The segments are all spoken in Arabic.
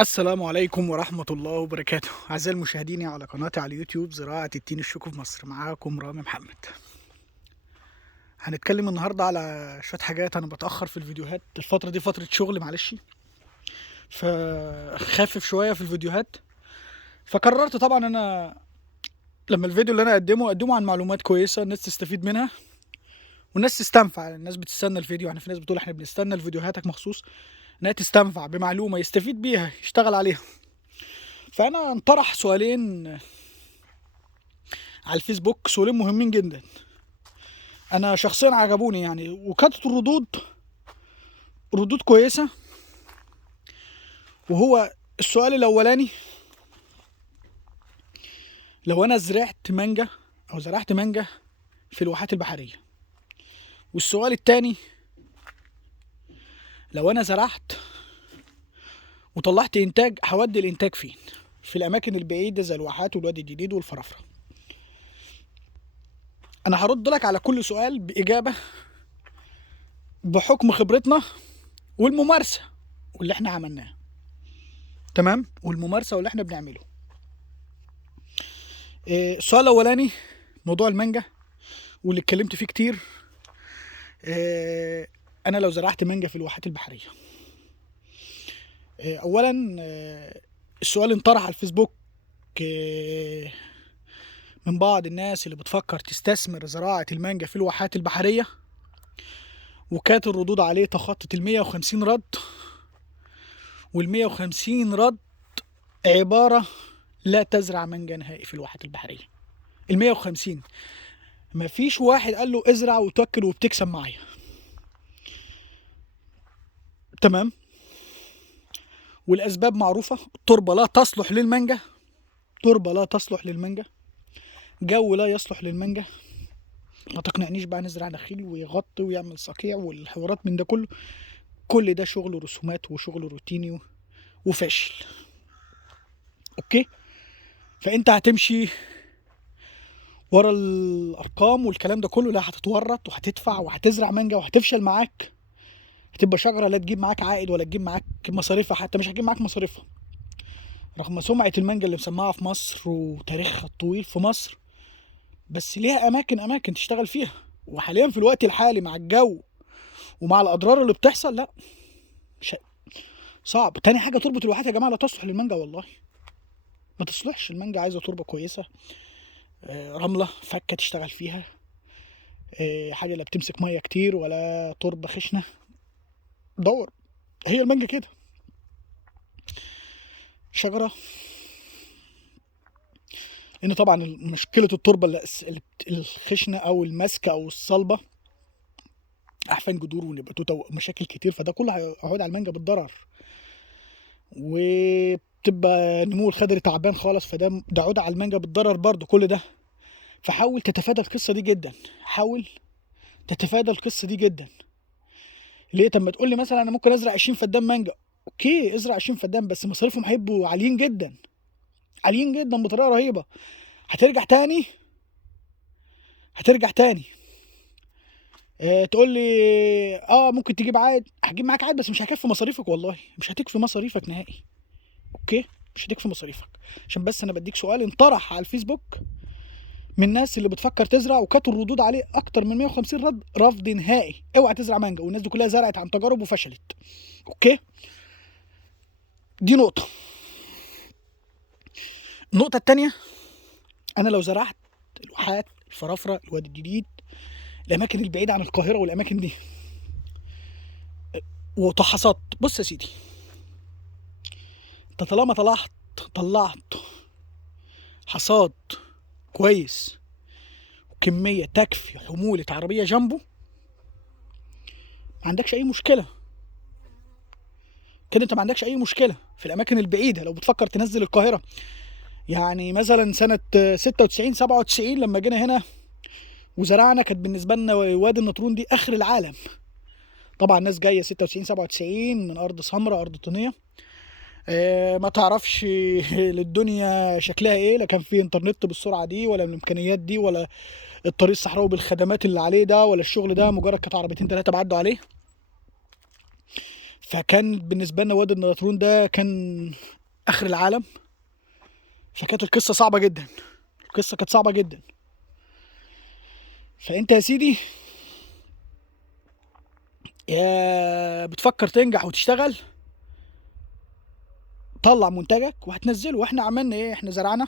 السلام عليكم ورحمة الله وبركاته. أعزائي المشاهدين على قناتي على اليوتيوب زراعة التين الشوكي في مصر، معاكم رامي محمد. هنتكلم النهاردة على شوية حاجات. أنا بتأخر في الفيديوهات الفترة دي، فترة شغل معلش، فخافف شوية في الفيديوهات. فقررت طبعا أنا لما الفيديو اللي أنا أقدمه عن معلومات كويسة الناس تستفيد منها والناس تستنفع. الناس بتستنى الفيديو، يعني في ناس بتقول احنا بنستنى الفيديوهاتك مخصوص انها تستنفع بمعلومة يستفيد بيها يشتغل عليها. فأنا انطرح سؤالين على الفيسبوك، سؤالين مهمين جدا انا شخصيا عجبوني يعني، وكانت ردود كويسه. وهو السؤال الاولاني: لو انا زرعت مانجا في الواحات البحريه. والسؤال الثاني: لو انا زرعت وطلعت انتاج، هودي الانتاج فين؟ في الاماكن البعيده زي الواحات والوادي الجديد والفرافره. انا هرد لك على كل سؤال باجابه بحكم خبرتنا والممارسه واللي احنا عملناه. تمام؟ والممارسه واللي احنا بنعمله. السؤال الاولاني موضوع المانجا واللي اتكلمت فيه كتير. انا لو زرعت مانجا في الواحات البحريه، اولا السؤال انطرح على الفيسبوك من بعض الناس اللي بتفكر تستثمر زراعه المانجا في الواحات البحريه، وكانت الردود عليه تخطت ال 150 رد. وال 150 رد عباره: لا تزرع مانجا نهائي في الواحات البحريه. ال 150 ما فيش واحد قال له ازرع وتوكل وبتكسب معايا. تمام؟ والاسباب معروفه: التربه لا تصلح للمانجا، جو لا يصلح للمانجا. ما تقنعنيش بقى نزرع نخيل ويغطي ويعمل صقيع والحوارات من ده كله. كل ده شغل رسومات وشغل روتيني وفاشل. اوكي؟ فانت هتمشي ورا الارقام والكلام ده كله؟ لا، هتتورط وهتدفع وهتزرع مانجا وهتفشل معاك. هتبقى شجره لا تجيب معاك عائد ولا تجيب معاك مصاريفها، حتى مش هتجيب معاك مصاريفها. رغم سمعه المانجا اللي مسمعها في مصر وتاريخها الطويل في مصر، بس ليها اماكن تشتغل فيها. وحاليا في الوقت الحالي مع الجو ومع الاضرار اللي بتحصل، لا، مش صعب. تاني حاجه: تربه الواحات يا جماعه لا تصلح للمانجا، والله ما تصلحش. المانجا عايزه تربه كويسه، رمله فكه تشتغل فيها، حاجه لا بتمسك ميه كتير ولا تربه خشنه. دور. هي المانجا كده شجره. لان طبعا مشكله التربه الخشنه او الماسكه او الصلبه، احفان جذور ونباتات ومشاكل كتير، فده كله هيعود على المانجا بالضرر. وبتبقى نمو الخضري تعبان خالص، ده عود على المانجا بالضرر برضو كل ده. فحاول تتفادى القصه دي جدا. ليه؟ طب ما تقول لي مثلا انا ممكن ازرع 20 فدان مانجا. اوكي، ازرع 20 فدان، بس مصاريفهم هيبقوا عاليين جدا، عاليين جدا بطريقه رهيبه. هترجع تاني تقول لي ممكن تجيب عائد. هتجيب معاك عائد بس مش هيكفي مصاريفك، والله مش هتكفي مصاريفك نهائي. اوكي؟ مش هتكفي مصاريفك. عشان بس انا بديك سؤال انطرح على الفيسبوك من الناس اللي بتفكر تزرع، وكانت الردود عليه اكتر من 150 رد رفض نهائي: اوعى تزرع مانجا. والناس دي كلها زرعت عن تجارب وفشلت. اوكي؟ دي نقطه. النقطه الثانيه: انا لو زرعت الواحات، الفرافره، الوادي الجديد، الاماكن البعيده عن القاهره والاماكن دي، وحصدت. بص يا سيدي، انت طالما طلعت حصاد كويس وكميه تكفي حموله عربيه جنبه، ما عندكش اي مشكله. كده انت ما عندكش اي مشكله في الاماكن البعيده. لو بتفكر تنزل القاهره، يعني مثلا سنه 96 97 لما جينا هنا وزرعنا، كانت بالنسبه لنا وادي النطرون دي اخر العالم. طبعا الناس جايه 96 97 من ارض سمراء، ارض طينيه، ما تعرفش للدنيا شكلها ايه. لا كان في انترنت بالسرعه دي، ولا الامكانيات دي، ولا الطريق الصحراوي بالخدمات اللي عليه ده، ولا الشغل ده. مجرد كانت عربيتين ثلاثه بعدوا عليه. فكان بالنسبه لنا وادي النطرون ده كان اخر العالم. فكانت القصه صعبه جدا، القصه كانت صعبه جدا. فانت يا سيدي يا بتفكر تنجح وتشتغل، طلع منتجك وهتنزله. واحنا عملنا ايه؟ احنا زرعنا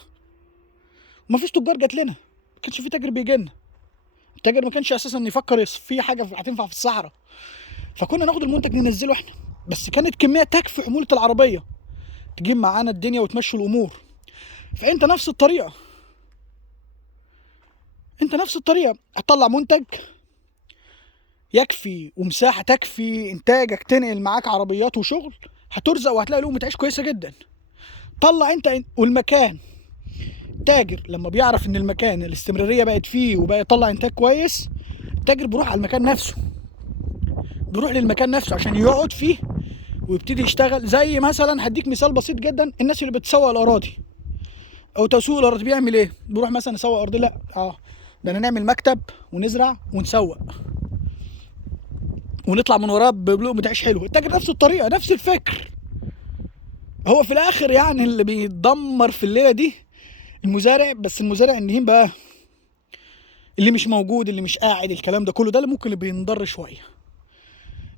ومفيش تجار جات لنا، ما كانش في تاجر بيجي لنا. التاجر ما كانش اساسا يفكر في حاجه هتنفع في الصحراء. فكنا ناخد المنتج ننزله احنا، بس كانت كميه تكفي حموله العربيه تجيب معانا الدنيا وتمشي الامور. فانت نفس الطريقه، انت نفس الطريقه هتطلع منتج يكفي ومساحه تكفي انتاجك تنقل معاك عربيات وشغل، هترزق وهتلاقي لقمه عيش كويسه جدا. طلع انت والمكان، تاجر لما بيعرف ان المكان الاستمراريه بقت فيه وبقى يطلع انتاج كويس، التاجر بيروح على المكان نفسه، بيروح للمكان نفسه عشان يقعد فيه ويبتدي يشتغل. زي مثلا هديك مثال بسيط جدا، الناس اللي بتسوق الاراضي او تسويق الاراضي بيعمل ايه؟ بيروح مثلا يسوق ارض، لا ده انا نعمل مكتب ونزرع ونسوق ونطلع من وراه بلقمه عيش حلو. التاجر نفس الطريقه، نفس الفكر. هو في الاخر يعني اللي بيتدمر في الليله دي المزارع، بس المزارع النهين بقى اللي مش موجود، اللي مش قاعد، الكلام ده كله ده اللي ممكن اللي بينضر شويه.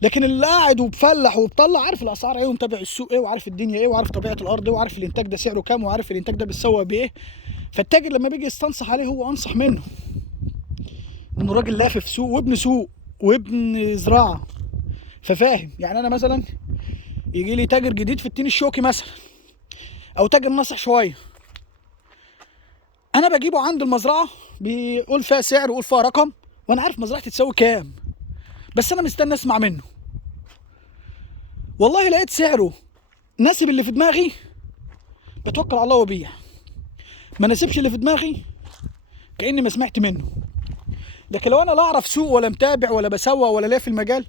لكن اللي قاعد وبفلح وبطلع عارف الاسعار ايه ومتابع السوق ايه وعارف الدنيا ايه وعارف طبيعه الارض ايه وعارف الانتاج ده سعره كام وعارف الانتاج ده بيتسوق بايه. فالتاجر لما بيجي يستنصح عليه هو انصح منه، انه راجل لافف سوق وابن سوق وابن زراعه، ففاهم. يعني انا مثلا يجي لي تاجر جديد في التين الشوكي مثلا، او تاجر ناصح شويه، انا بجيبه عند المزرعه بيقول فيها سعر ويقول فيها رقم وانا عارف مزرعتي تساوي كام، بس انا مستني اسمع منه. والله لقيت سعره ناسب اللي في دماغي بتوكل على الله وبيع، ما ناسبش اللي في دماغي كاني ما سمعت منه. لكن لو انا لا اعرف سوق ولا متابع ولا بسوق ولا ليا في المجال،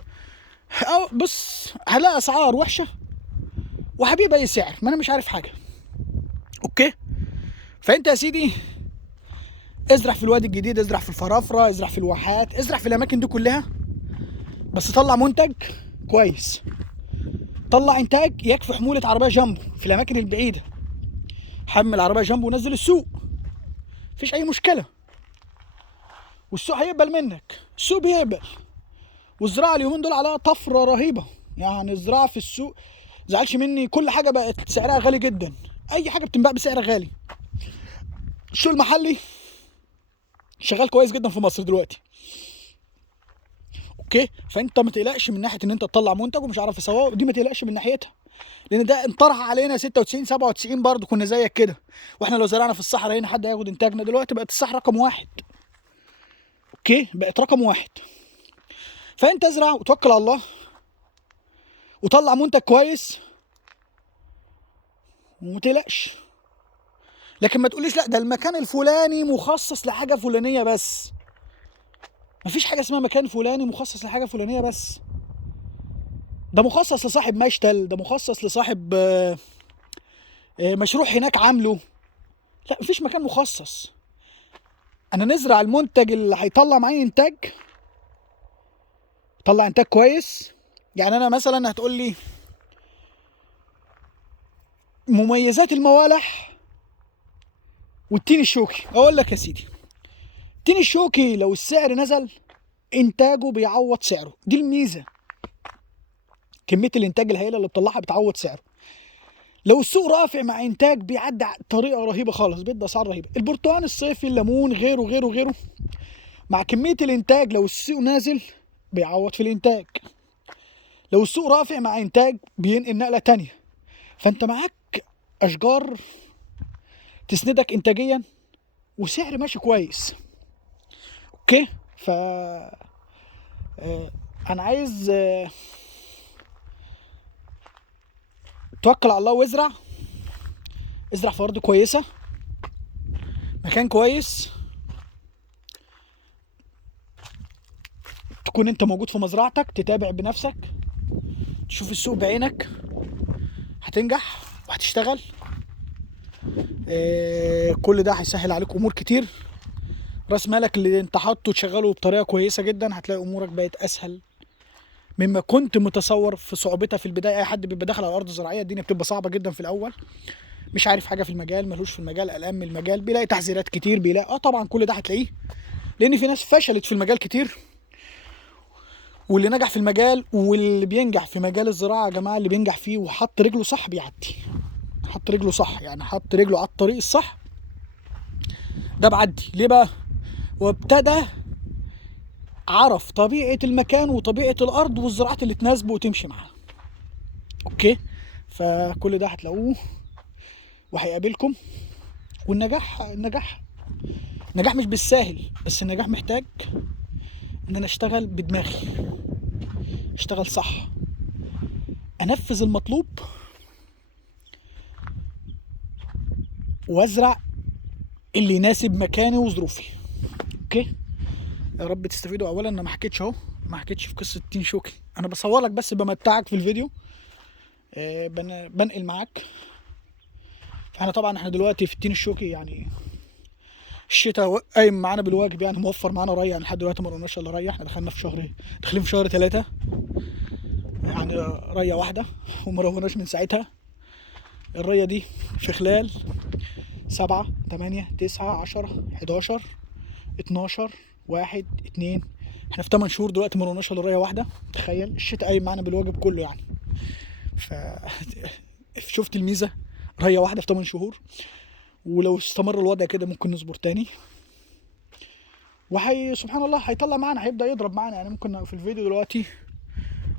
أو بص هلاقي اسعار وحشه وهبيع باي سعر، ما انا مش عارف حاجه. اوكي؟ فانت يا سيدي ازرع في الوادي الجديد، ازرع في الفرافره، ازرع في الواحات، ازرع في الاماكن دي كلها، بس طلع منتج كويس، طلع انتاج يكفي حموله عربيه جنبه في الاماكن البعيده. حمل عربيه جنبه ونزل السوق، مفيش اي مشكله، والسوق هيقبل منك، السوق بيقبل. والزراعه اليومين دول عليها طفره رهيبه، يعني الزراعه في السوق زعلش مني، كل حاجه بقت سعرها غالي جدا، اي حاجه بتنباع بسعر غالي. السوق المحلي شغال كويس جدا في مصر دلوقتي. اوكي؟ فانت ما تقلقش من ناحيه ان انت تطلع منتج ومش عارف تسوقه، دي ما تقلقش من ناحيتها، لان ده انطرح علينا 96 97 برضه كنا زيك كده. واحنا لو زرعنا في الصحراء هنا حد هياخد انتاجنا؟ دلوقتي بقت الصحراء رقم واحد. اوكي؟ بقت رقم واحد. فانت ازرع وتوكل على الله وطلع منتج كويس وما تقلقش. لكن ما تقوليش لا ده المكان الفلاني مخصص لحاجه فلانيه بس. مفيش حاجه اسمها مكان فلاني مخصص لحاجه فلانيه بس، ده مخصص لصاحب مشتل، ده مخصص لصاحب مشروع هناك عامله. لا مفيش مكان مخصص. انا نزرع المنتج اللي هيطلع معايا انتاج، طلع انتاج كويس. يعني انا مثلا هتقول لي مميزات الموالح والتين الشوكي، اقول لك يا سيدي التين الشوكي لو السعر نزل انتاجه بيعوض سعره، دي الميزه، كميه الانتاج الهائله اللي بتطلعها بتعوض سعره. لو السوق رافع مع انتاج بيعدي طريقه رهيبه خالص، بيدي اسعار رهيبه. البرتقال الصيفي، الليمون، غيره غيره غيره، مع كميه الانتاج لو السوق نازل بيعوض في الانتاج، لو السوق رافع مع انتاج بينقل نقله تانية. فانت معاك اشجار تسندك انتاجيا وسعر ماشي كويس. اوكي؟ ف انا عايز توكل على الله وازرع، ازرع في ارض كويسه، مكان كويس، تكون انت موجود في مزرعتك، تتابع بنفسك، تشوف السوق بعينك، هتنجح وهتشتغل. كل ده هيسهل عليك امور كتير. راس مالك اللي انت حاطه تشغله بطريقه كويسه جدا، هتلاقي امورك بقت اسهل مما كنت متصور في صعوبتها في البدايه. اي حد بيبقى داخل على ارض زراعيه الدنيا بتبقى صعبه جدا في الاول، مش عارف حاجه في المجال، ملوش في المجال، قلقان من المجال، بيلاقي تحذيرات كتير، بيلاقي طبعا كل ده هتلاقيه، لان في ناس فشلت في المجال كتير، واللي نجح في المجال واللي بينجح في مجال الزراعه يا جماعه، اللي بينجح فيه وحط رجله صح بيعدي. حط رجله صح يعني حط رجله على الطريق الصح، ده بعدي ليه بقى؟ وابتدى عرف طبيعه المكان وطبيعه الارض والزراعات اللي تناسبه وتمشي معاها. اوكي، فكل ده هتلاقوه وهيقابلكم. والنجاح نجاح مش بالساهل، بس النجاح محتاج ان انا اشتغل بدماغي، اشتغل صح، انفذ المطلوب، وازرع اللي يناسب مكاني وظروفي. اوكي، يا رب تستفيدوا. اولا انا ما حكيتش اهو، ما حكيتش في قصه تين شوكي، انا بصور لك بس بمتعك في الفيديو، بنقل معاك. فاحنا طبعا احنا دلوقتي في التين الشوكي، يعني الشتاء قايم معانا بالواجب، يعني موفر معانا ري، يعني لحد دلوقتي ما رناش الا ري. احنا دخلنا في شهر، داخلين في شهر 3، يعني ريه واحده وما روناش من ساعتها. الريه دي في خلال 7 8 9 10 11 12 1 2، احنا في 8 شهور دلوقتي ما رناش الا ريه واحده. تخيل الشتاء قايم معانا بالواجب كله يعني. ف شفت الميزه، ريه واحده في 8 شهور. ولو استمر الوضع كده ممكن نصبر تاني، سبحان الله هيطلع معانا، هيبدا يضرب معانا. يعني ممكن في الفيديو دلوقتي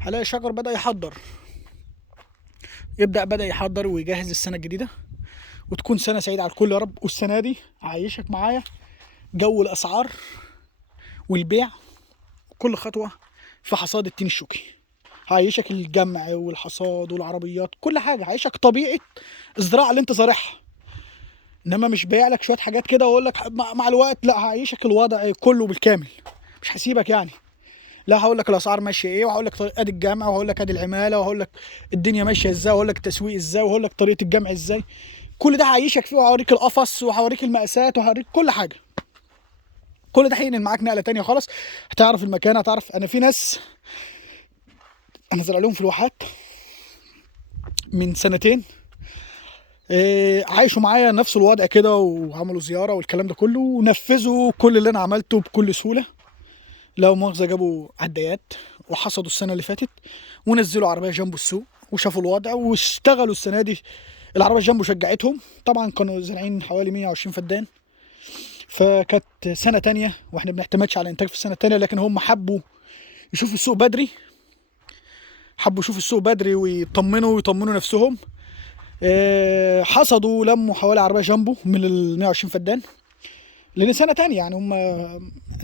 هلاقي شجر بدا يحضر، بدا يحضر ويجهز السنه الجديده، وتكون سنه سعيده على الكل يا رب. والسنه دي عايشك معايا جو الاسعار والبيع، كل خطوه في حصاد التين الشوكي. هعيشك الجمع والحصاد والعربيات، كل حاجه هعيشك طبيعه الزراعه اللي انت زارعها. انما مش بايع لك شويه حاجات كده واقول لك مع الوقت، لا، هعيشك الوضع كله بالكامل، مش هسيبك يعني. لا، هقول لك الاسعار ماشيه ايه، وهقول لك ادي الجمع، وهقول لك ادي العماله، وهقول لك الدنيا ماشيه ازاي، وهقول لك التسويق ازاي، وهقول لك طريقه الجمع ازاي. كل ده هعيشك فيه، وهوريك القفص، وهوريك المقاسات، وهوريك كل حاجه. كل ده هينقل معاك نقله تانية خالص. هتعرف المكان، هتعرف. انا في ناس انا زرع لهم في الواحات من سنتين، عايشوا معايا نفس الوضع كده، وعملوا زياره والكلام ده كله، ونفذوا كل اللي انا عملته بكل سهوله. لو مؤاخذه جابوا عدايات وحصدوا السنه اللي فاتت، ونزلوا عربيه جنبه السوق، وشافوا الوضع واشتغلوا السنه دي. العربيه جنبه شجعتهم، طبعا كانوا زارعين حوالي 120 فدان، فكانت سنه تانية واحنا بنعتمدش على الانتاج في السنه التانية، لكن هم حبوا يشوفوا السوق بدري، حبوا يشوفوا السوق بدري ويطمنوا نفسهم. حصدوا لموا حوالي عربيه جنبه من ال 120 فدان، لان سنه تانية يعني هم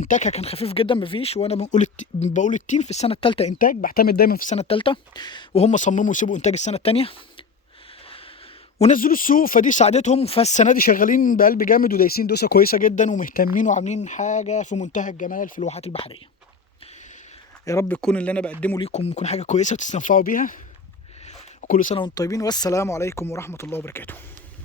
انتاجها كان خفيف جدا، مفيش. وانا بقول التين في السنه الثالثه انتاج، بعتمد دايما في السنه الثالثه، وهم صمموا يسيبوا انتاج السنه الثانيه ونزلوا السوق، فدي ساعدتهم. فالسنه دي شغالين بقلب جامد ودايسين دوسه كويسه جدا، ومهتمين وعاملين حاجه في منتهى الجمال في الواحات البحريه. يا رب يكون اللي انا بقدمه ليكم يكون حاجه كويسه وتستنفعوا بيها. كل سنه وانتم طيبين، والسلام عليكم ورحمه الله وبركاته.